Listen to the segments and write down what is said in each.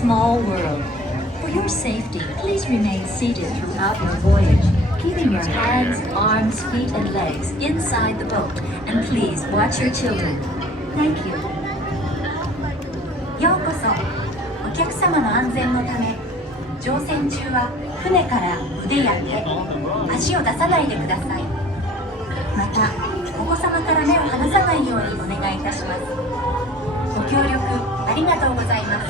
small world. For your safety, please remain seated throughout your voyage, keeping your hands, arms, feet, and legs inside the boat, and please watch your children. Thank you. ようこそ。お客様の安全のため、乗船中は船から腕や手、足を出さないでください。また、お子様から目を離さないようにお願いいたします。ご協力ありがとうございます。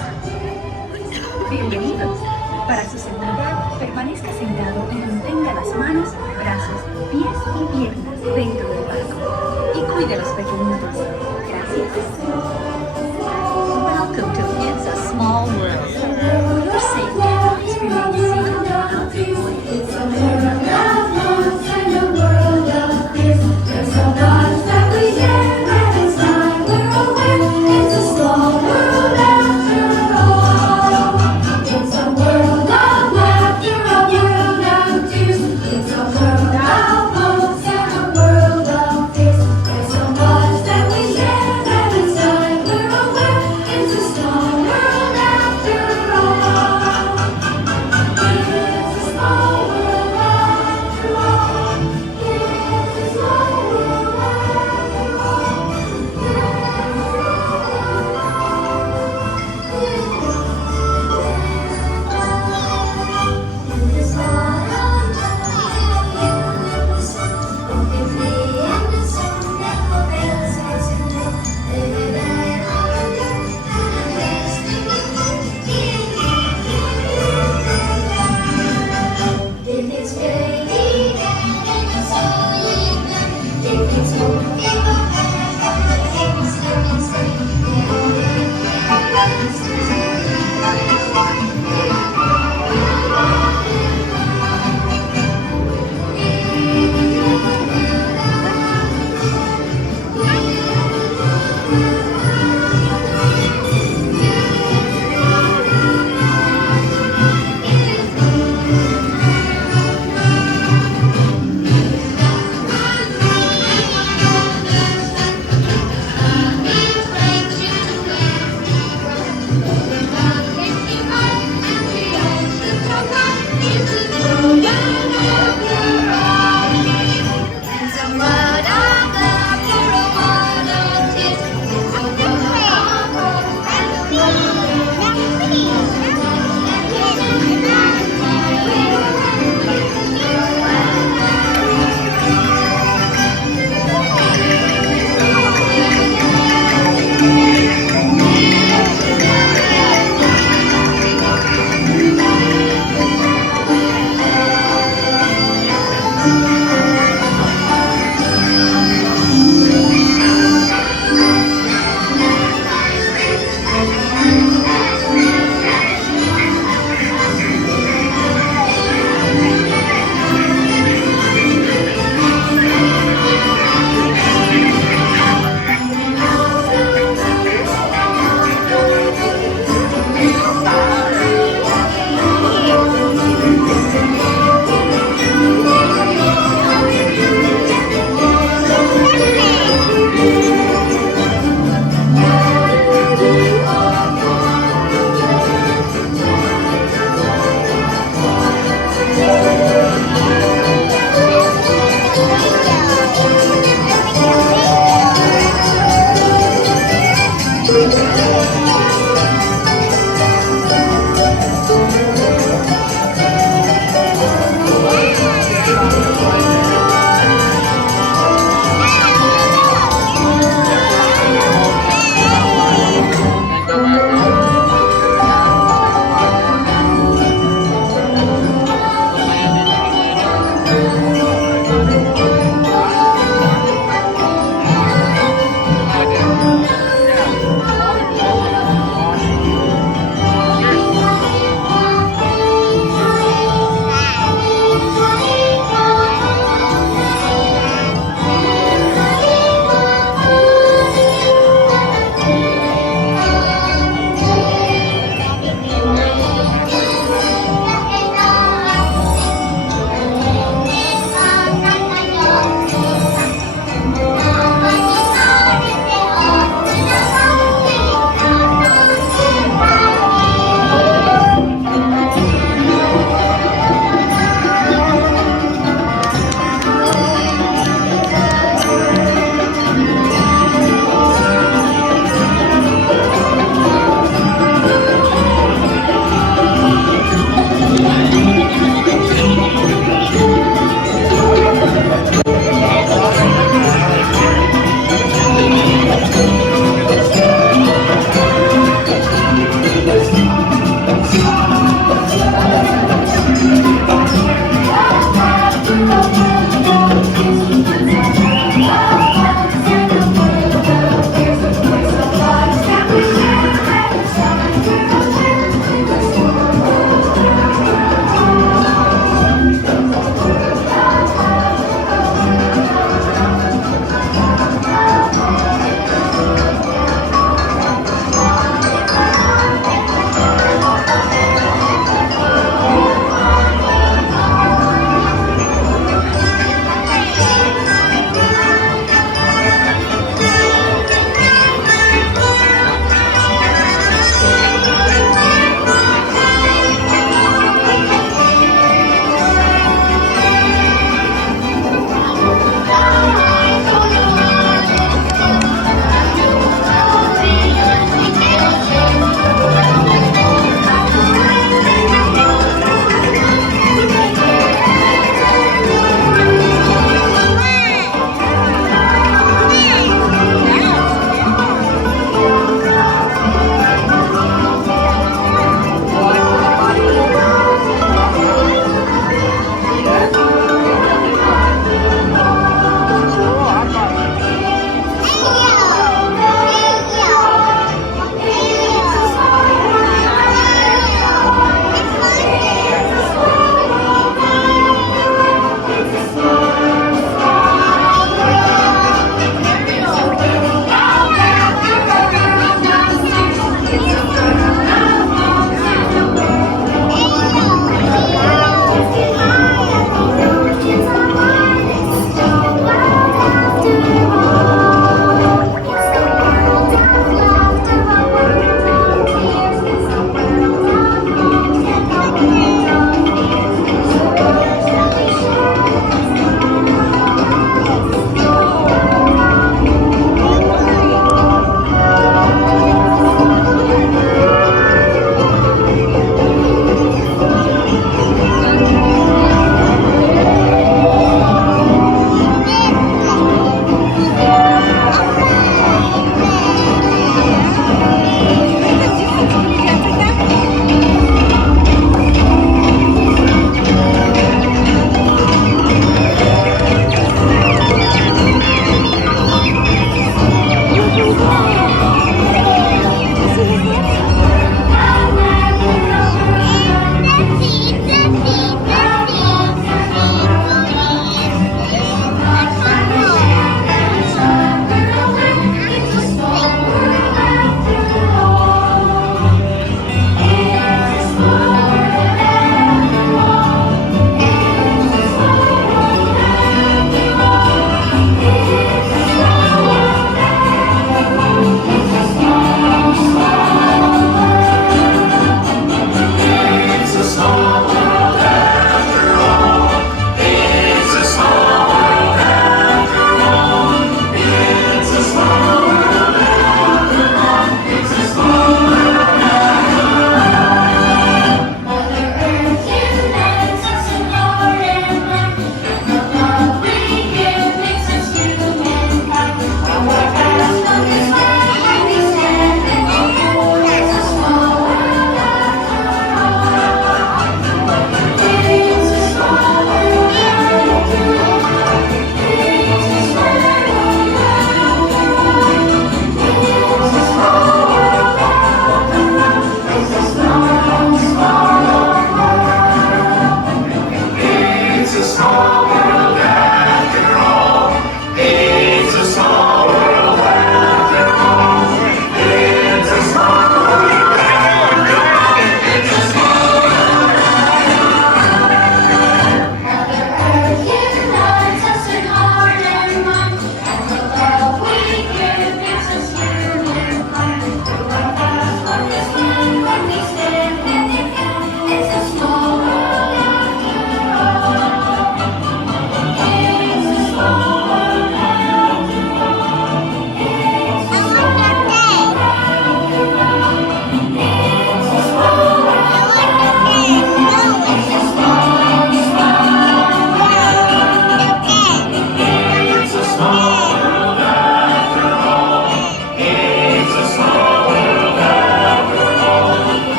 Bienvenidos. Para su seguridad, permanezca sentado y mantenga las manos, brazos, pies y piernas dentro del barco. Y cuide a los pequeñitos. Gracias. Welcome to It's a Small World. For your safety, please remain seated throughout the voyage. There's so much that we share, and it's time we're aware. It's a small world after all. It's a world of laughter, a world of tears. It's a world of hopes and a world of fears. There's so much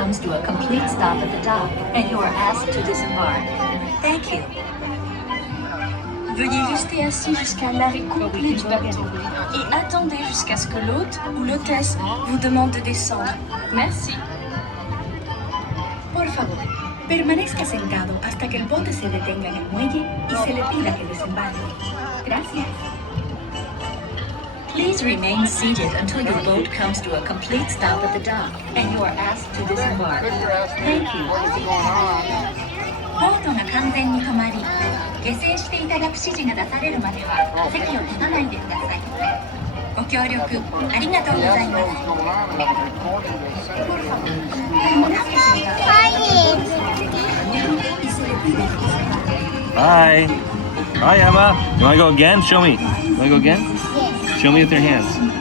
comes to a complete stop at the dock, and you are asked to disembark. Thank you. Veuillez rester assis jusqu'à l'arrêt complet du bateau et attendez jusqu'à ce que l'hôte ou l'hôtesse vous demande de descendre. Merci. Por favor, permanezca sentado hasta que el bote se detenga en el muelle y se le pida que desembarque. Gracias. Please remain seated until your boat comes to a complete stop at the dock, and you are asked to disembark. Thank you. ボートが完全に止まり、下船していただく指示が出されるまでは席を立たないでください。ご協力ありがとうございます。Hi. Hi, Emma. You want to go again? Show me. Want to go again? Yes. Show me with your hands.